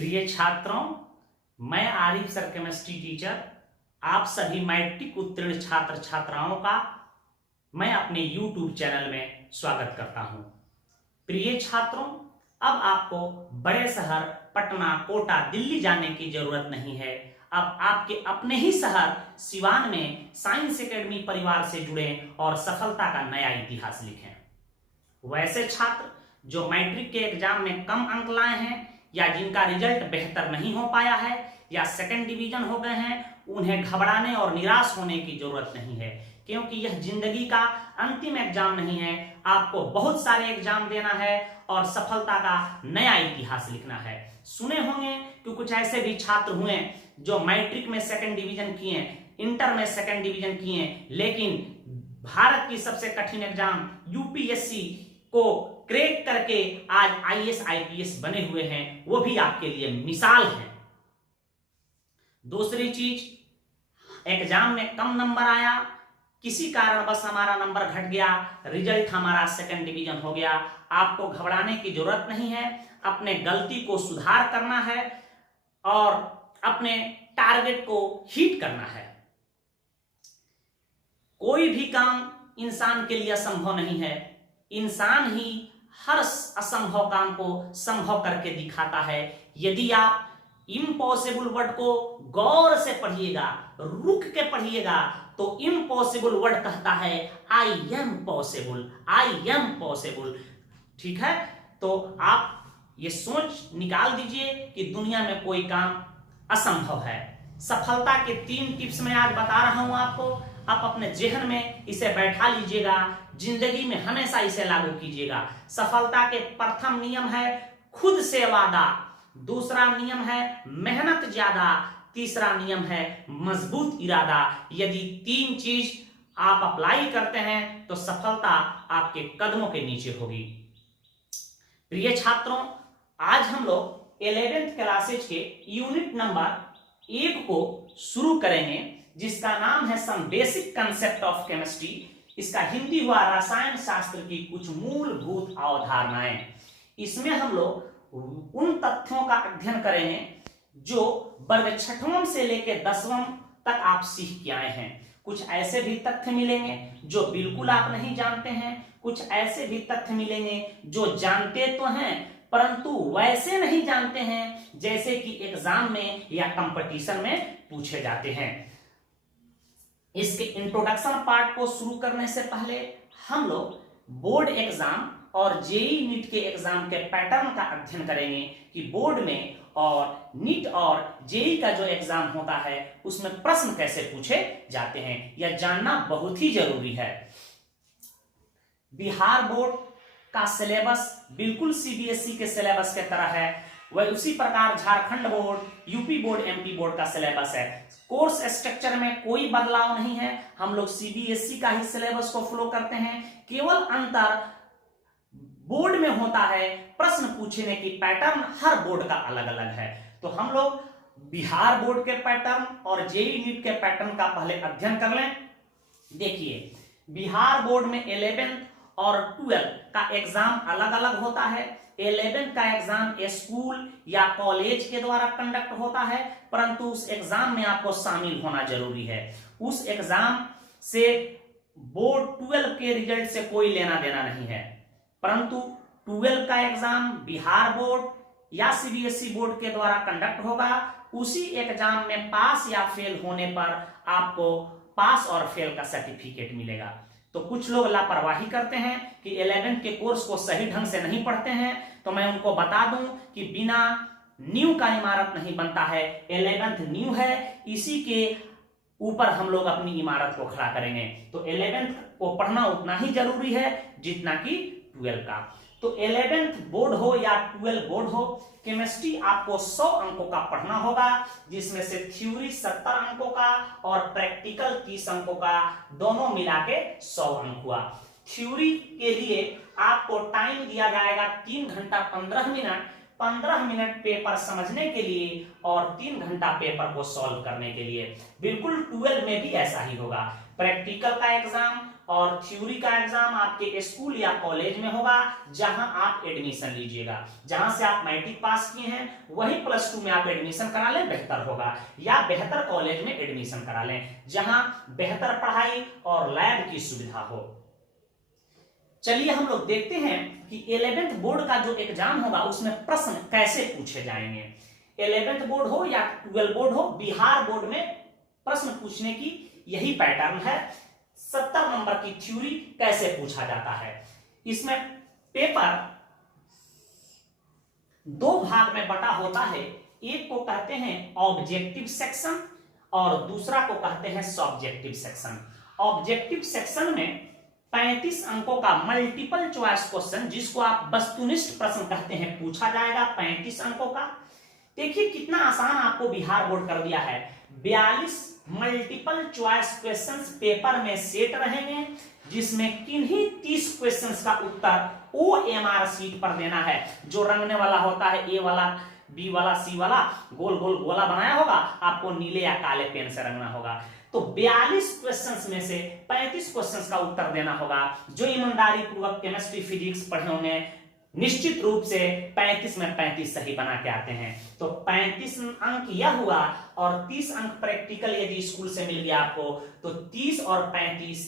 प्रिय छात्रों, मैं आरिफ सर केमिस्ट्री टीचर आप सभी मैट्रिक उत्तीर्ण छात्र छात्राओं का मैं अपने YouTube चैनल में स्वागत करता हूं। प्रिय छात्रों, अब आपको बड़े शहर पटना, कोटा, दिल्ली जाने की जरूरत नहीं है। अब आपके अपने ही शहर सिवान में साइंस एकेडमी परिवार से जुड़े और सफलता का नया इतिहास लिखें। वैसे छात्र जो मैट्रिक के एग्जाम में कम अंक लाए हैं या जिनका रिजल्ट बेहतर नहीं हो पाया है या सेकंड डिवीजन हो गए हैं, उन्हें घबराने और निराश होने की जरूरत नहीं है, क्योंकि यह जिंदगी का अंतिम एग्जाम नहीं है। आपको बहुत सारे एग्जाम देना है और सफलता का नया इतिहास लिखना है। सुने होंगे कि कुछ ऐसे भी छात्र हुए जो मैट्रिक में सेकंड डिवीजन किए, इंटर में सेकंड डिवीजन किए, लेकिन भारत की सबसे कठिन एग्जाम यूपीएससी को क्रैक करके आज आईएएस आईपीएस बने हुए हैं। वो भी आपके लिए मिसाल है। दूसरी चीज, एग्जाम में कम नंबर आया, किसी कारणवश हमारा नंबर घट गया, रिजल्ट हमारा सेकंड डिवीजन हो गया, आपको घबराने की जरूरत नहीं है। अपने गलती को सुधार करना है और अपने टारगेट को हिट करना है। कोई भी काम इंसान के लिए असंभव नहीं है। इंसान ही हर असंभव काम को संभव करके दिखाता है। यदि आप इम्पॉसिबल वर्ड को गौर से पढ़िएगा, रुक के पढ़िएगा, तो इम्पॉसिबल वर्ड कहता है I am possible, I am possible. ठीक है, तो आप ये सोच निकाल दीजिए कि दुनिया में कोई काम असंभव है। सफलता के 3 टिप्स मैं आज बता रहा हूं आपको। आप अपने जेहन में इसे बैठा लीजिएगा, जिंदगी में हमेशा इसे लागू कीजिएगा। सफलता के प्रथम नियम है खुद से वादा, दूसरा नियम है मेहनत ज्यादा, तीसरा नियम है मजबूत इरादा। यदि 3 चीज आप अप्लाई करते हैं तो सफलता आपके कदमों के नीचे होगी। प्रिय छात्रों, आज हम लोग 11th क्लासेज के यूनिट नंबर 1 को शुरू करेंगे, जिसका नाम है some basic concept of chemistry. इसका हिंदी हुआ रसायन शास्त्र की कुछ मूलभूत अवधारणाएं। इसमें हम लोग उन तथ्यों का अध्ययन करेंगे जो वर्ग 6वां से लेकर 10वां तक आप सीख के आए हैं। कुछ ऐसे भी तथ्य मिलेंगे जो बिल्कुल आप नहीं जानते हैं, कुछ ऐसे भी तथ्य मिलेंगे जो जानते तो हैं परंतु वैसे नहीं जानते हैं जैसे कि एग्जाम में या कंपटीशन में पूछे जाते हैं। इसके इंट्रोडक्शन पार्ट को शुरू करने से पहले हम लोग बोर्ड एग्जाम और जेईई नीट के एग्जाम के पैटर्न का अध्ययन करेंगे कि बोर्ड में और नीट और जेईई का जो एग्जाम होता है उसमें प्रश्न कैसे पूछे जाते हैं, यह जानना बहुत ही जरूरी है। बिहार बोर्ड का सिलेबस बिल्कुल सीबीएसई के सिलेबस के तरह है, वह उसी प्रकार Jharkhand board, UP board, MP board का सिलेबस है। कोर्स स्ट्रक्चर में कोई बदलाव नहीं है, हम लोग सीबीएसई का ही सिलेबस को फॉलो करते हैं। केवल अंतर बोर्ड में होता है, प्रश्न पूछने की पैटर्न हर बोर्ड का अलग अलग है। तो हम लोग बिहार बोर्ड के पैटर्न और जेईई नीट के पैटर्न का पहले अध्ययन कर लें। देखिए, बिहार बोर्ड में 11th और 12th का एग्जाम अलग अलग होता है। 11th का एग्जाम स्कूल या कॉलेज के द्वारा कंडक्ट होता है, परंतु उस एग्जाम में आपको शामिल होना जरूरी है। उस एग्जाम से बोर्ड 12 के रिजल्ट से कोई लेना देना नहीं है, परंतु 12 का एग्जाम बिहार बोर्ड या सीबीएसई बोर्ड के द्वारा कंडक्ट होगा। उसी एग्जाम में पास या फेल होने पर आपको पास और फेल का सर्टिफिकेट मिलेगा। तो कुछ लोग लापरवाही करते हैं कि 11th के कोर्स को सही ढंग से नहीं पढ़ते हैं, तो मैं उनको बता दूं कि बिना नींव का इमारत नहीं बनता है। 11th नींव है, इसी के ऊपर हम लोग अपनी इमारत को खड़ा करेंगे। तो 11th को पढ़ना उतना ही जरूरी है जितना कि 12 का। तो 11th बोर्ड हो या 12 बोर्ड हो, केमिस्ट्री आपको 100 अंकों का पढ़ना होगा, जिसमें से थ्योरी 70 अंकों का और प्रैक्टिकल 30 अंकों का, दोनों मिला के 100 अंक हुआ। थ्योरी के लिए आपको टाइम दिया जाएगा 3 घंटा 15 मिनट, 15 मिनट पेपर समझने के लिए और 3 घंटा पेपर को सॉल्व करने के लिए। बिल्कुल 12 में भी ऐसा ही होगा। प्रैक्टिकल का एग्जाम और थ्योरी का एग्जाम आपके स्कूल या कॉलेज में होगा, जहां आप एडमिशन लीजिएगा। जहां से आप मैट्रिक पास किए हैं वही +2 में आप एडमिशन करा लें, बेहतर होगा। या बेहतर कॉलेज में एडमिशन करा लें जहां बेहतर पढ़ाई और लैब की सुविधा हो। चलिए हम लोग देखते हैं कि 11th बोर्ड का जो एग्जाम होगा उसमें प्रश्न कैसे पूछे जाएंगे। 11th बोर्ड हो या 12 बोर्ड हो, बिहार बोर्ड में प्रश्न पूछने की यही पैटर्न है। 70 नंबर की थ्योरी कैसे पूछा जाता है। इसमें पेपर 2 भाग में बटा होता है। एक को कहते हैं ऑब्जेक्टिव सेक्शन और दूसरा को कहते हैं सब्जेक्टिव सेक्शन। ऑब्जेक्टिव सेक्शन में 35 अंकों का मल्टीपल चॉइस क्वेश्चन, जिसको आप वस्तुनिष्ठ प्रश्न कहते हैं, पूछा जाएगा 35 अंकों का। देखिए कितना आसान आपको बिहार बोर्ड कर दिया है। 42 मल्टीपल चॉइस क्वेश्चंस पेपर में सेट रहेंगे, जिसमें किन्हीं 30 क्वेश्चंस का उत्तर OMR शीट पर देना है। जो रंगने वाला होता है, ए वाला, बी वाला, सी वाला, गोल गोल गोला बनाया होगा, आपको नीले या काले पेन से रंगना होगा। तो 42 क्वेश्चंस में से 35 क्वेश्चंस का उत्तर देना होगा। जो ईमानदारी पूर्वक केमिस्ट्री फिजिक्स पढ़े होंगे निश्चित रूप से 35 में 35 सही बना के आते हैं। तो 35 अंक यह हुआ और 30 अंक प्रैक्टिकल यदि स्कूल से मिल गया आपको, तो 30 और 35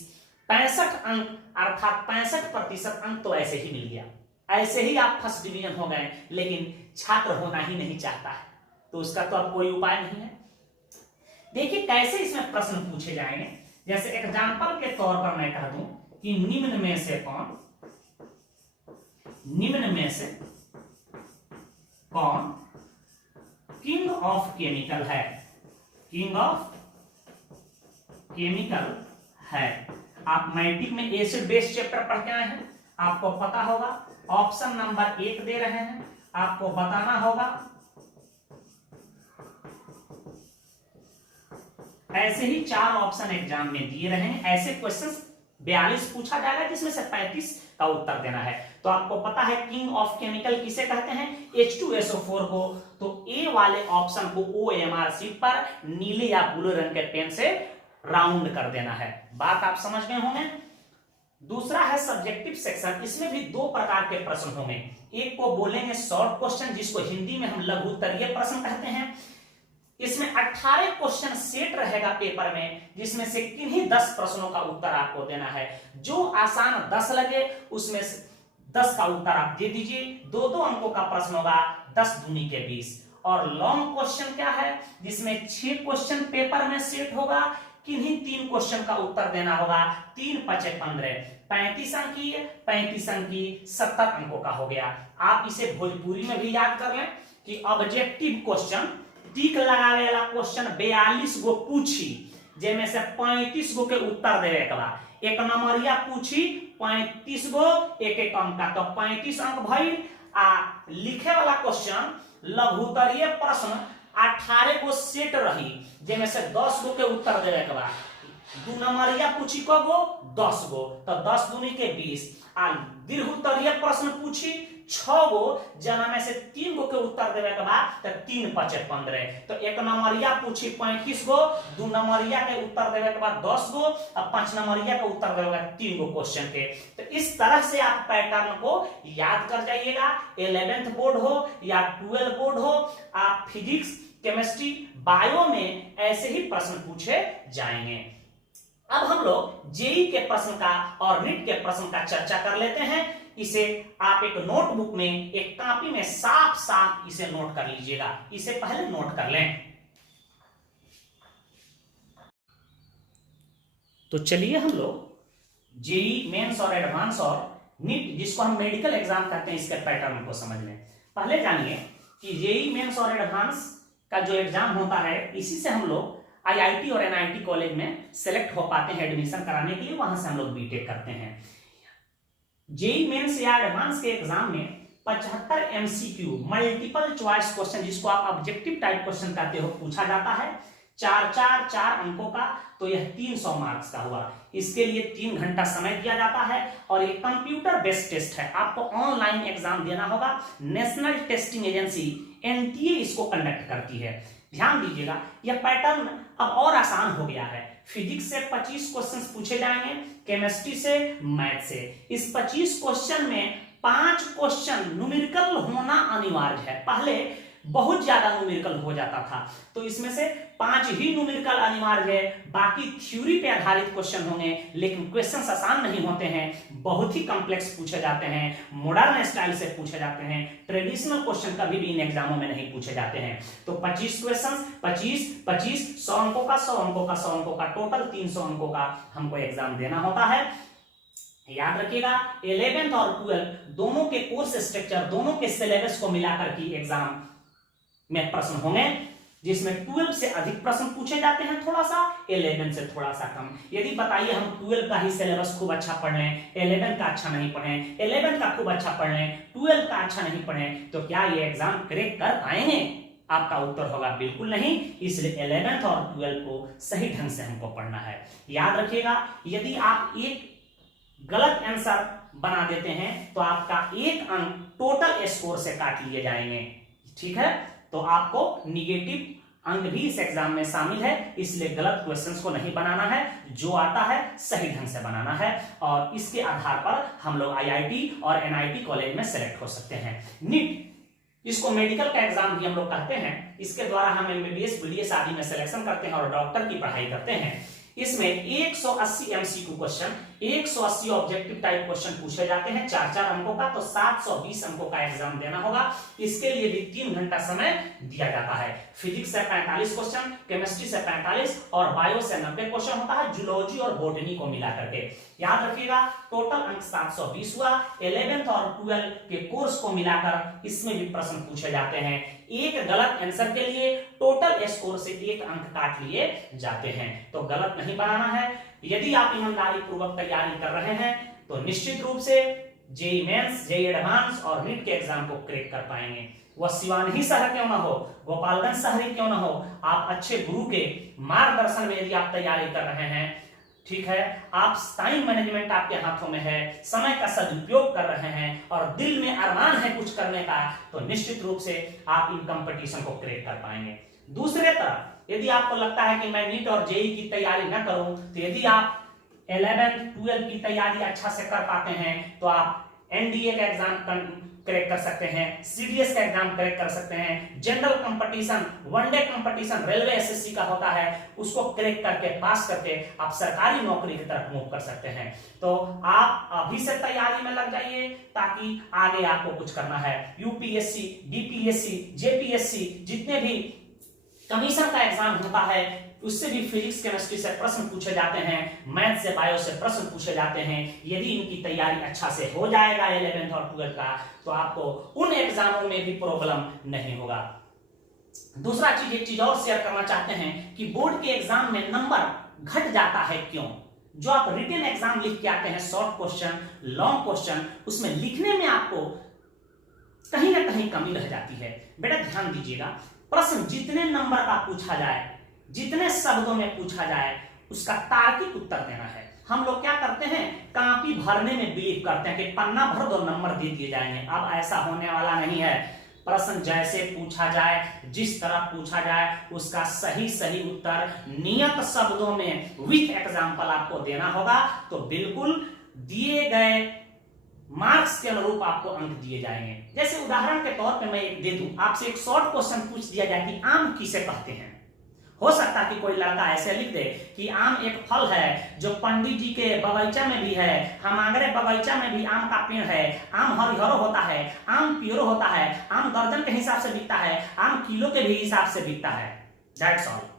65 अंक, अर्थात 65% अंक तो ऐसे ही मिल गया। ऐसे ही आप फर्स्ट डिवीजन हो गए। लेकिन छात्र होना ही नहीं चाहता है, तो उसका तो अब कोई उपाय नहीं है। देखिए कैसे इसमें प्रश्न पूछे जाएंगे। जैसे एग्जाम्पल के तौर पर मैं कह दूं कि निम्न में से कौन किंग ऑफ केमिकल है। किंग ऑफ केमिकल है। आप मैट्रिक में एसिड बेस चैप्टर पढ़ के आए हैं, आपको पता होगा। ऑप्शन नंबर 1 दे रहे हैं, आपको बताना होगा। ऐसे ही 4 ऑप्शन एग्जाम में दिए रहे हैं। ऐसे क्वेश्चंस 42 पूछा जाएगा, जिसमें से 35 का उत्तर देना है। तो आपको पता है किंग ऑफ केमिकल किसे कहते हैं, H2SO4 को। तो ए वाले ऑप्शन को OMR शीट पर नीले या ब्लू रंग के पेन से राउंड कर देना है। बात आप समझ गए होंगे। दूसरा है सब्जेक्टिव सेक्शन। इसमें भी 2 प्रकार के प्रश्न होंगे। एक को बोलेंगे शॉर्ट क्वेश्चन, जिसको हिंदी में हम लघु उत्तरीय प्रश्न कहते हैं। इसमें 18 क्वेश्चन सेट रहेगा पेपर में, जिसमें से किन्हीं 10 प्रश्नों का उत्तर आपको देना है। जो आसान 10 लगे उसमें से 10 का उत्तर आप दे दीजिए। 2-2 अंकों का प्रश्न होगा, 10 दूनी के 20। और लॉन्ग क्वेश्चन क्या है, जिसमें 6 क्वेश्चन पेपर में सेट होगा, किन्हीं 3 क्वेश्चन का उत्तर देना होगा। 3×5 = 15, 35 अंकीय, 35 अंकीय 70 अंकों का हो गया। आप इसे भोजपुरी में भी याद कर लें कि ऑब्जेक्टिव क्वेश्चन, टिक लगावे वाला क्वेश्चन 42 गो पूछी, जेमे से 35 गो के उत्तर देवे के बा। एक नंबरिया पूछी 35 गो, एक अंक का, तो 35 अंक भइल। आ लिखे वाला क्वेश्चन लघुत्तरीय प्रश्न 18 गो सेट रही, जेमे से 10 गो के उत्तर देवे के बा। 2 नंबरिया पूछी को गो, 10 गो, तो 10 दूनी के 20। आ दीर्घोत्तरीय प्रश्न पूछी 6 गो, जना में से 3 गो के उत्तर देवे के बाद, तो 3×5 = 15। तो 1 नंबरिया पूछी 35 गो, 2 नंबरिया के उत्तर देवे के बाद 10 गो, और 5 नंबरिया के उत्तर देवे के बाद 3 गो क्वेश्चन के। तो इस तरह से आप पैटर्न को याद कर जाइएगा। 11th बोर्ड हो या 12 बोर्ड हो, आप फिजिक्स, केमिस्ट्री, बायो में ऐसे ही प्रश्न पूछे जाएंगे। अब हम लोग जेई के प्रश्न का और नीट के प्रश्न का चर्चा कर लेते हैं। इसे आप एक नोटबुक में, एक कॉपी में साफ साफ इसे नोट कर लीजिएगा। इसे पहले नोट कर लें। तो चलिए हम लोग जेई मेंस और एडवांस और नीट, जिसको हम मेडिकल एग्जाम कहते हैं, इसके पैटर्न को समझ लें। पहले जानिए कि जेई मेंस और एडवांस का जो एग्जाम होता है, इसी से हम लोग IIT और NIT कॉलेज में सेलेक्ट हो पाते हैं एडमिशन कराने के लिए। वहां से हम लोग बीटेक करते हैं। जेई मेंस या एडवांस के एग्जाम में 75 MCQ मल्टीपल चॉइस क्वेश्चन, जिसको आप ऑब्जेक्टिव टाइप क्वेश्चन कहते हो, पूछा जाता है। चार अंकों का, तो यह 300 मार्क्स का हुआ। इसके लिए 3 घंटा समय दिया जाता है और एक कंप्यूटर बेस्ड टेस्ट है, आपको ऑनलाइन एग्जाम देना होगा। नेशनल टेस्टिंग एजेंसी एनटीए इसको कंडक्ट करती है। ध्यान दीजिएगा, यह पैटर्न अब और आसान हो गया है। फिजिक्स से 25 क्वेश्चंस पूछे जाएंगे, केमिस्ट्री से, मैथ से। इस 25 क्वेश्चन में 5 क्वेश्चन न्यूमेरिकल होना अनिवार्य है। पहले बहुत ज्यादा न्यूमेरिकल हो जाता था, तो इसमें से 5 ही न्यूमेरिकल अनिवार्य है, बाकी थ्योरी पे आधारित क्वेश्चन होंगे। लेकिन क्वेश्चंस आसान नहीं होते हैं, बहुत ही कॉम्प्लेक्स पूछे जाते हैं, मॉडर्न स्टाइल से पूछे जाते हैं। ट्रेडिशनल क्वेश्चन कभी भी इन एग्जामों में नहीं पूछे जाते हैं। तो 25 क्वेश्चन, 25 100 अंकों का, 100 अंकों का, 100 अंकों का, टोटल 300 अंकों का हमको एग्जाम देना होता है। याद रखिएगा, 11th और 12 दोनों के कोर्स स्ट्रक्चर, दोनों के सिलेबस को मिलाकर की एग्जाम में प्रश्न होंगे, जिसमें 12 से अधिक प्रश्न पूछे जाते हैं थोड़ा सा, 11 से थोड़ा सा कम। यदि बताइए हम 12 का ही सिलेबस खूब अच्छा पढ़ लें, 11 का अच्छा नहीं पढ़ें, 11 का खूब अच्छा पढ़ लें, 12 का अच्छा नहीं पढ़ें, तो क्या ये एग्जाम क्रैक कर पाएंगे? आपका उत्तर होगा बिल्कुल नहीं। इसलिए 11th और 12 को सही ढंग से हमको पढ़ना है। याद रखिएगा, यदि आप एक गलत आंसर बना देते हैं तो आपका 1 अंक टोटल स्कोर से काट लिए जाएंगे। ठीक है, तो आपको निगेटिव अंक भी इस एग्जाम में शामिल है, इसलिए गलत क्वेश्चंस को नहीं बनाना है, जो आता है सही ढंग से बनाना है, और इसके आधार पर हम लोग आईआईटी और एनआईटी कॉलेज में सेलेक्ट हो सकते हैं। नीट, इसको मेडिकल का एग्जाम भी हम लोग कहते हैं, इसके द्वारा हम एमबीबीएस, बीडीएस आदि में सिलेक्शन करते हैं और डॉक्टर की पढ़ाई करते हैं। इसमें 180 MCQ question, 180 objective type question पूछे जाते हैं 4-4 अंकों का, तो 720 अंकों का एग्जाम देना होगा। इसके लिए भी 3 घंटा समय दिया जाता है। फिजिक्स से 45 क्वेश्चन, केमिस्ट्री से 45 और बायो से 90 क्वेश्चन होता है, जूलॉजी और बॉटनी को मिला करके। याद रखिएगा, टोटल अंक 720 हुआ। 11th और 12 के कोर्स को मिलाकर इसमें भी प्रश्न पूछे जाते हैं। एक गलत आंसर के लिए टोटल स्कोर से 1 अंक काट लिए जाते हैं, तो गलत नहीं बनाना है। यदि आप ईमानदारी पूर्वक तैयारी कर रहे हैं तो निश्चित रूप से जेईई मेंस, जेईई एडवांस और नीट के एग्जाम को क्रैक कर पाएंगे। वह सिवान ही शहर क्यों ना हो, गोपालगंज शहर ही क्यों ना हो, आप अच्छे गुरु के मार्गदर्शन में यदि आप तैयारी कर रहे हैं, ठीक है, आप टाइम मैनेजमेंट आपके हाथों में है, समय का सदुपयोग कर रहे हैं और दिल में अरमान है कुछ करने का, तो निश्चित रूप से आप इन कंपटीशन को क्रैक कर पाएंगे। दूसरे तरफ यदि आपको लगता है कि मैं नीट और जेईई की तैयारी न करूं, तो यदि आप 11th 12 की तैयारी अच्छा से कर पाते हैं तो आप एनडीए का एग्जाम क्रैक कर सकते हैं, सीडीएस का एग्जाम क्रैक कर सकते हैं, general competition, one day competition railway SSC का होता है, उसको क्रैक करके पास करके आप सरकारी नौकरी की तरफ मूव कर सकते हैं। तो आप अभी से तैयारी में लग जाइए, ताकि आगे आपको कुछ करना है। यूपीएससी, डीपीएससी, जेपीएससी, जितने भी कमीशन का एग्जाम होता है, उससे भी फिजिक्स केमिस्ट्री से प्रश्न पूछे जाते हैं, मैथ से, बायो से प्रश्न पूछे जाते हैं। यदि इनकी तैयारी अच्छा से हो जाएगा 11th और 12 का, तो आपको उन एग्जामों में भी प्रॉब्लम नहीं होगा। दूसरा चीज, एक चीज और शेयर करना चाहते हैं कि बोर्ड के एग्जाम में नंबर घट जाता है क्यों? जो आप रिटन एग्जाम लिख के आते हैं, शॉर्ट क्वेश्चन, लॉन्ग क्वेश्चन, उसमें लिखने में आपको कहीं ना कहीं कमी रह जाती है। बेटा ध्यान दीजिएगा, प्रश्न जितने नंबर का पूछा जाए, जितने शब्दों में पूछा जाए, उसका तार्किक उत्तर देना है। हम लोग क्या करते हैं, कॉपी भरने में बिलीव करते हैं कि पन्ना भर दो नंबर दे दिए जाएंगे। अब ऐसा होने वाला नहीं है। प्रश्न जैसे पूछा जाए, जिस तरह पूछा जाए, उसका सही सही उत्तर नियत शब्दों में विथ एग्जाम्पल आपको देना होगा, तो बिल्कुल दिए गए मार्क्स के अनुरूप आपको अंक दिए जाएंगे। जैसे उदाहरण के तौर पे मैं एक दे दूं, आपसे एक शॉर्ट क्वेश्चन पूछ दिया जाए कि आम किसे कहते हैं। हो सकता है कि कोई लड़का ऐसे लिख दे कि आम एक फल है जो पंडित जी के बगीचा में भी है, हमारे बगीचा में भी आम का पेड़ है, आम हरिहरो होता है, आम पियरो होता है, आम दर्जन के हिसाब से बिकता है, आम किलो के भी हिसाब से बिकता है। That's all.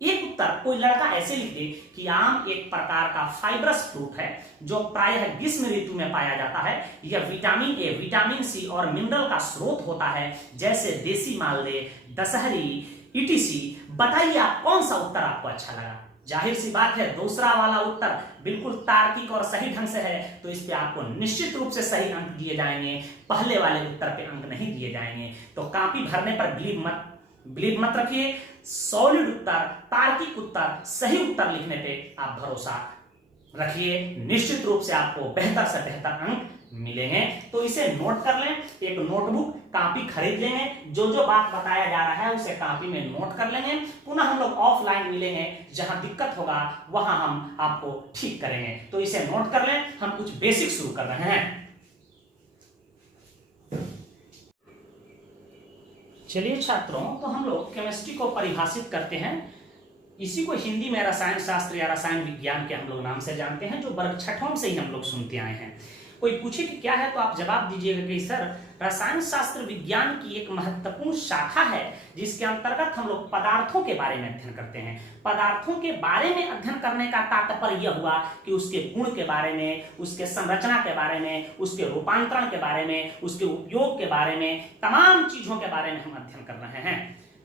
एक उत्तर कोई लड़का ऐसे लिख दे कि आम एक प्रकार का फाइब्रस फ्रूट है जो प्रायः ग्रीष्म ऋतु में पाया जाता है। यह विटामिन ए, विटामिन सी और मिनरल का स्रोत होता है, जैसे देसी मालदे, दशहरी, ईटीसी। बताइए आप कौन सा उत्तर आपको अच्छा लगा? जाहिर सी बात है दूसरा वाला उत्तर बिल्कुल तार्किक और सही ढंग से है, तो इस पे आपको निश्चित रूप से सही अंक दिए जाएंगे, पहले वाले उत्तर पे अंक नहीं दिए जाएंगे। तो कॉपी भरने पर बिलीव मत बिलीव मत रखिए, सॉलिड उत्तर, तार्किक उत्तर, सही उत्तर लिखने पे आप भरोसा रखिए, निश्चित रूप से आपको बेहतर से बेहतर अंक मिलेंगे। तो इसे नोट कर लें, एक नोटबुक कॉपी खरीद लेंगे, जो जो बात बताया जा रहा है उसे कॉपी में नोट कर लेंगे। पुनः हम लोग ऑफलाइन मिलेंगे, जहां दिक्कत होगा वहां हम आपको ठीक करेंगे। तो इसे नोट कर लें, हम कुछ बेसिक शुरू कर रहे हैं। चलिए छात्रों, तो हम लोग केमिस्ट्री को परिभाषित करते हैं। इसी को हिंदी में रसायन शास्त्र या रसायन विज्ञान के हम लोग नाम से जानते हैं, जो वर्ग छठों से ही हम लोग सुनते आए हैं। कोई पूछे कि क्या है, तो आप जवाब दीजिएगा कि सर, रसायन शास्त्र विज्ञान की एक महत्वपूर्ण शाखा है, जिसके अंतर्गत हम लोग पदार्थों के बारे में अध्ययन करते हैं। पदार्थों के बारे में अध्ययन करने का तात्पर्य यह हुआ कि उसके गुण के बारे में, उसके संरचना के बारे में, उसके रूपांतरण के बारे में, उसके उपयोग के बारे में, तमाम चीजों के बारे में हम अध्ययन कर रहे हैं।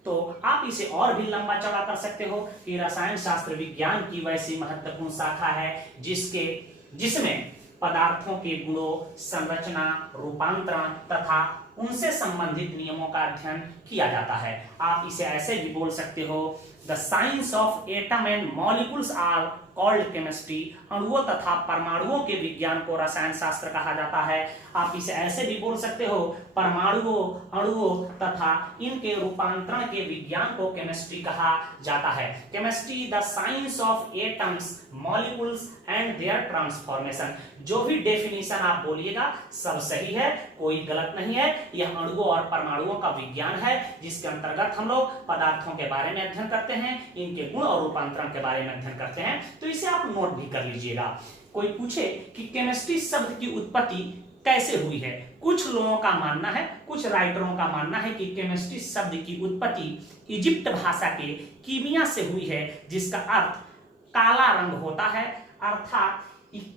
तो आप इसे और भी लंबा चौड़ा कर सकते हो कि रसायन शास्त्र विज्ञान की वैसी महत्वपूर्ण शाखा है जिसमें पदार्थों के गुणों, संरचना, रूपांतरण तथा उनसे संबंधित नियमों का अध्ययन किया जाता है। आप इसे ऐसे भी बोल सकते हो, the science of atom and molecules are called chemistry. अणुओं तथा परमाणुओं के विज्ञान को रसायन शास्त्र कहा जाता है। आप इसे ऐसे भी बोल सकते हो, परमाणुओं, अणुओं तथा इनके रूपांतरण के विज्ञान को केमिस्ट्री कहा जाता है। Chemistry the science of atoms, molecules and their transformation. जो भी डेफिनेशन आप बोलिएगा सब सही है, कोई गलत नहीं है। यह अणुओं और परमाणुओं का विज्ञान है, जिसके अंतर्गत हम लोग पदार्थों के बारे में अध्ययन करते हैं, इनके गुण और रूपांतरण के बारे में अध्ययन करते हैं। तो इसे आप नोट भी कर लीजिएगा। कोई पूछे कि केमिस्ट्री शब्द की उत्पत्ति कैसे हुई है, कुछ लोगों का मानना है, कुछ राइटरों का मानना है कि केमिस्ट्री शब्द की उत्पत्ति इजिप्ट भाषा के कीमिया से हुई है, जिसका अर्थ काला रंग होता है। अर्थात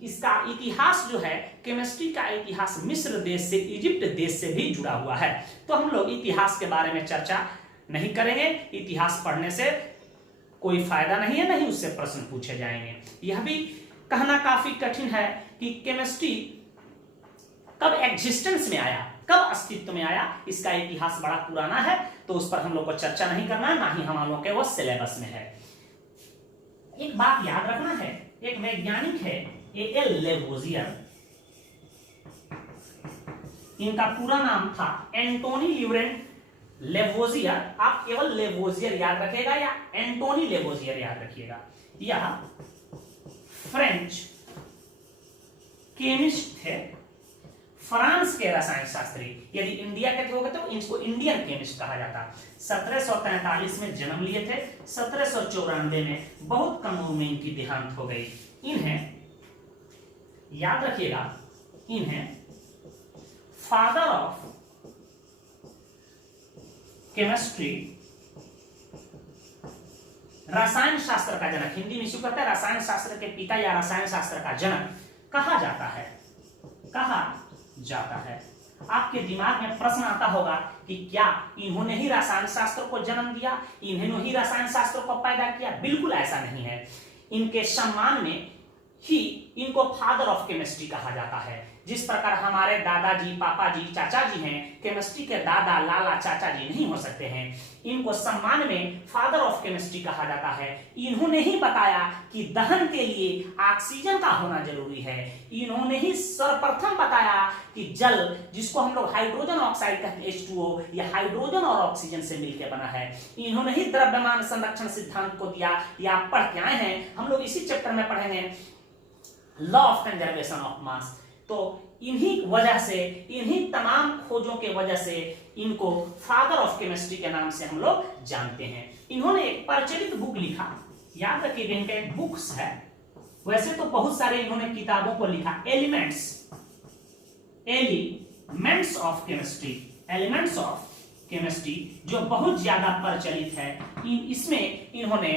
इसका इतिहास जो है, केमिस्ट्री का इतिहास मिस्र देश से, इजिप्ट देश से भी जुड़ा हुआ है। तो हम लोग इतिहास के बारे में चर्चा नहीं करेंगे, इतिहास पढ़ने से कोई फायदा नहीं है, नहीं उससे प्रश्न पूछे जाएंगे। यह भी कहना काफी कठिन है कि केमिस्ट्री कब एग्जिस्टेंस में आया, कब अस्तित्व में आया। इसका इतिहास बड़ा पुराना है, तो उस पर हम लोग को चर्चा नहीं करना है, ना ही हम लोग के वो सिलेबस में है। एक बात याद रखना है, एक वैज्ञानिक है ए.एल. लेवोजियर, इनका पूरा नाम था एंटोनी ल्यूरेंट लेवोजियर। आप केवल लेवोजियर याद रखिएगा या एंटोनी लेवोजियर याद रखिएगा। यह फ्रेंच केमिस्ट थे, फ्रांस के रसायन शास्त्री। यदि इंडिया के होगा तो इनको इंडियन केमिस्ट कहा जाता। 1743 में जन्म लिए थे, 1794 में बहुत कम उम्र में इनकी देहांत हो गई। इन्हें याद रखिएगा, इन्हें फादर ऑफ केमिस्ट्री, रसायन शास्त्र का जनक, हिंदी में इसे कहते हैं रसायन शास्त्र के पिता या रसायन शास्त्र का जनक कहा जाता है, कहा जाता है। आपके दिमाग में प्रश्न आता होगा कि क्या इन्होंने ही रसायन शास्त्र को जन्म दिया, इन्होंने ही रसायन शास्त्र को पैदा किया? बिल्कुल ऐसा नहीं है। इनके सम्मान में ही इनको फादर ऑफ केमिस्ट्री कहा जाता है। जिस प्रकार हमारे दादाजी, पापा जी, चाचा जी हैं, केमिस्ट्री के दादा, लाला, चाचा जी नहीं हो सकते हैं। इनको सम्मान में फादर ऑफ केमिस्ट्री कहा जाता है। इन्होंने ही बताया कि दहन के लिए ऑक्सीजन का होना जरूरी है। इन्होंने ही सर्वप्रथम बताया कि जल, जिसको हम लोग हाइड्रोजन ऑक्साइड कहते हैं, H2O, यह हाइड्रोजन और ऑक्सीजन से मिलकर बना है। इन्होंने ही द्रव्यमान संरक्षण सिद्धांत को दिया। या आप पढ़ के आए हैं, हम लोग इसी चैप्टर में पढ़ेंगे law of conservation of mass. तो इन्हीं वजह से, इन्हीं तमाम खोजों के वजह से इनको फादर ऑफ केमिस्ट्री के नाम से हम लोग जानते हैं। इन्होंने एक प्रचलित बुक लिखा, याद रखिएगा, इनका एक बुक्स है। वैसे तो बहुत सारे इन्होंने किताबों को लिखा, elements of chemistry, elements of chemistry, जो बहुत ज्यादा प्रचलित है। इसमें इन्होंने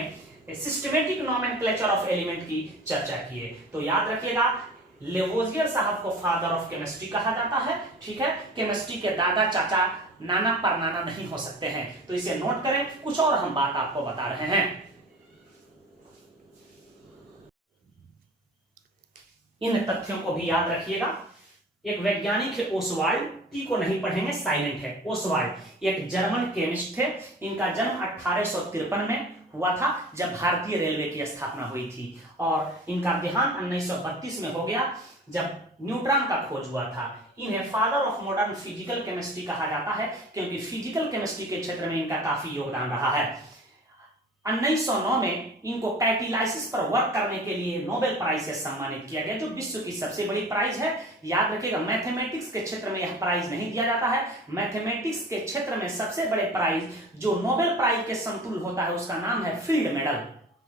सिस्टमेटिक नोमेनक्लेचर ऑफ एलिमेंट की चर्चा की है। तो याद रखिएगा, लेवोजियर साहब को फादर ऑफ केमिस्ट्री कहा जाता है। ठीक है, केमिस्ट्री के दादा, चाचा, नाना, परनाना नहीं हो सकते हैं। तो इसे नोट करें। कुछ और हम बात आपको बता रहे हैं। इन तथ्यों को भी याद रखिएगा। एक वैज्ञानिक है ओसवाल्ड टी को नहीं पढ़ेंगे, साइलेंट है। ओसवाल्ड एक जर्मन केमिस्ट थे। इनका जन्म 1853 में हुआ था, जब भारतीय रेलवे की स्थापना हुई थी, और इनका देहांत 1932 में हो गया, जब न्यूट्रॉन का खोज हुआ था। इन्हें father of modern physical chemistry कहा जाता है, क्योंकि फिजिकल केमिस्ट्री के क्षेत्र में इनका काफी योगदान रहा है। 1909 में इनको कैटालिसिस पर वर्क करने के लिए नोबेल प्राइज से सम्मानित किया गया, जो विश्व की सबसे बड़ी प्राइज है। याद रखिएगा, मैथमेटिक्स के क्षेत्र में यह प्राइज नहीं दिया जाता है। मैथमेटिक्स के क्षेत्र में सबसे बड़े प्राइज जो नोबेल प्राइज के समतुल्य होता है, उसका नाम है फील्ड मेडल।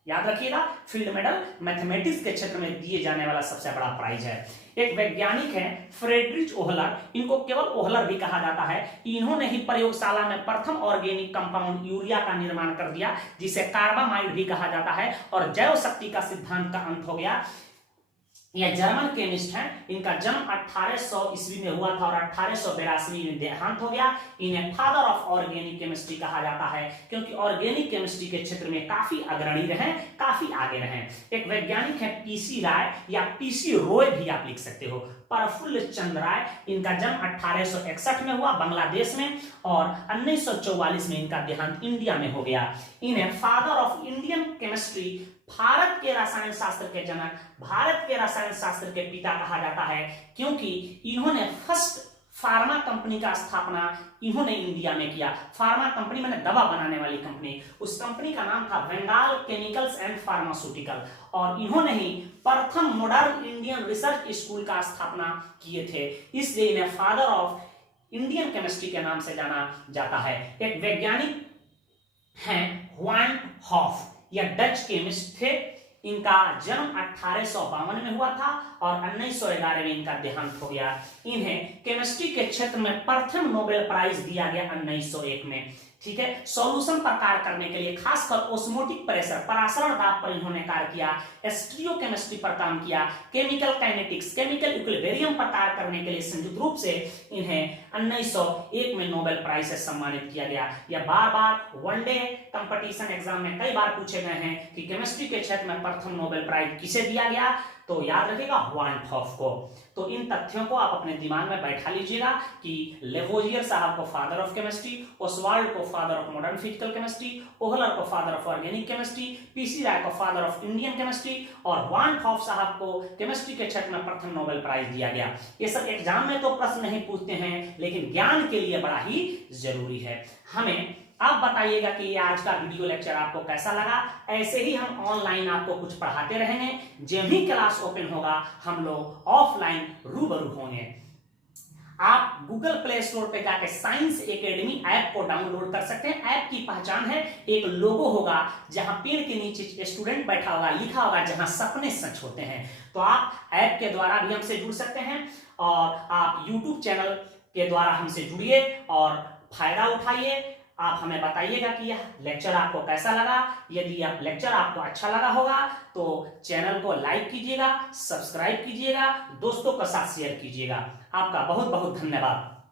याद रखिएगा, फील्ड मेडल मैथमेटिक्स के क्षेत्र में दिए जाने वाला सबसे बड़ा प्राइज है। एक वैज्ञानिक है फ्रेडरिच ओहलर, इनको केवल ओहलर भी कहा जाता है। इन्होंने ही प्रयोगशाला में प्रथम ऑर्गेनिक कंपाउंड यूरिया का निर्माण कर दिया, जिसे कार्बामाइड भी कहा जाता है, और जैव शक्ति का सिद्धांत का अंत हो गया। यह जर्मन केमिस्ट हैं। इनका जन्म 1800 ईस्वी में हुआ था और 1882 में देहांत हो गया। इन्हें फादर ऑफ ऑर्गेनिक केमिस्ट्री कहा जाता है, क्योंकि ऑर्गेनिक केमिस्ट्री के क्षेत्र में काफी अग्रणी रहे, काफी आगे रहे। एक वैज्ञानिक है पीसी राय, या पीसी रॉय भी आप लिख सकते हो, प्रफुल्ल चंद्र राय। इनका जन्म 1861 में हुआ बांग्लादेश में, और 1944 में इनका देहांत इंडिया में हो गया। इन्हें father of Indian chemistry, Bharat के रसायन शास्त्र के जनक, भारत के रसायन शास्त्र के पिता कहा जाता है, क्योंकि इन्होंने फर्स्ट फार्मा कंपनी का स्थापना इन्होंने इंडिया में किया। फार्मा कंपनी मैंने दवा बनाने वाली कंपनी, उस कंपनी का नाम था बंगाल केमिकल्स एंड फार्मास्यूटिकल, और इन्होंने ही प्रथम मॉडर्न इंडियन रिसर्च स्कूल का स्थापना किए थे, इसलिए इन्हें फादर ऑफ इंडियन केमिस्ट्री के नाम से जाना जाता है। एक वैज्ञानिक हैं ह्वान हॉफ, यह डच केमिस्ट थे। इनका जन्म 1852 में हुआ था और 1911 में इनका देहांत हो गया। इन्हें केमिस्ट्री के क्षेत्र में प्रथम नोबेल प्राइज दिया गया 1901 में। ठीक है, सॉल्यूशन पर कार्य करने के लिए, खासकर ओस्मोटिक प्रेशर, परासरण दाब पर इन्होंने कार्य किया, स्टीरियोकेमिस्ट्री पर काम किया, केमिकल काइनेटिक्स, केमिकल इक्विलिब्रियम पर कार्य करने के लिए संयुक्त रूप से इन्हें 1901 में नोबेल प्राइज से सम्मानित किया गया। यह बार बार वनडे कंपटीशन एग्जाम में कई बार पूछे गए हैं कि केमिस्ट्री के क्षेत्र में प्रथम नोबेल प्राइज किसे दिया गया, तो याद रखिएगा ह्वान हॉफ को। तो इन तथ्यों को आप अपने दिमाग में बैठा लीजिएगा कि लेवोजियर साहब को फादर ऑफ केमिस्ट्री, ओसवाल्ड को father of modern physical chemistry, Wohler को father of organic chemistry, P C Ray को फादर ऑफ इंडियन केमिस्ट्री, और ह्वान हॉफ साहब को केमिस्ट्री के क्षेत्र में प्रथम नोबेल प्राइज दिया गया। ये सब एग्जाम में तो प्रश्न नहीं पूछते हैं, लेकिन ज्ञान के लिए बड़ा ही जरूरी है। हमें आप बताइएगा कि ये आज का वीडियो लेक्चर आपको कैसा लगा। ऐसे ही हम ऑनलाइन आपको कुछ पढ़ाते रहेंगे। जब भी क्लास ओपन होगा, हम लोग ऑफलाइन रूबरू होंगे। आप गूगल प्ले स्टोर पे जाकर साइंस एकेडमी ऐप को डाउनलोड कर सकते हैं। ऐप की पहचान है, एक लोगो होगा जहां पेड़ के नीचे स्टूडेंट बैठा होगा, लिखा होगा जहां सपने सच होते हैं। तो आप ऐप के द्वारा भी हमसे जुड़ सकते हैं, और आप यूट्यूब चैनल के द्वारा हमसे जुड़िए और फायदा उठाइए। आप हमें बताइएगा कि यह लेक्चर आपको कैसा लगा। यदि यह लेक्चर आपको अच्छा लगा होगा तो चैनल को लाइक कीजिएगा, सब्सक्राइब कीजिएगा, दोस्तों के साथ शेयर कीजिएगा। आपका बहुत बहुत धन्यवाद।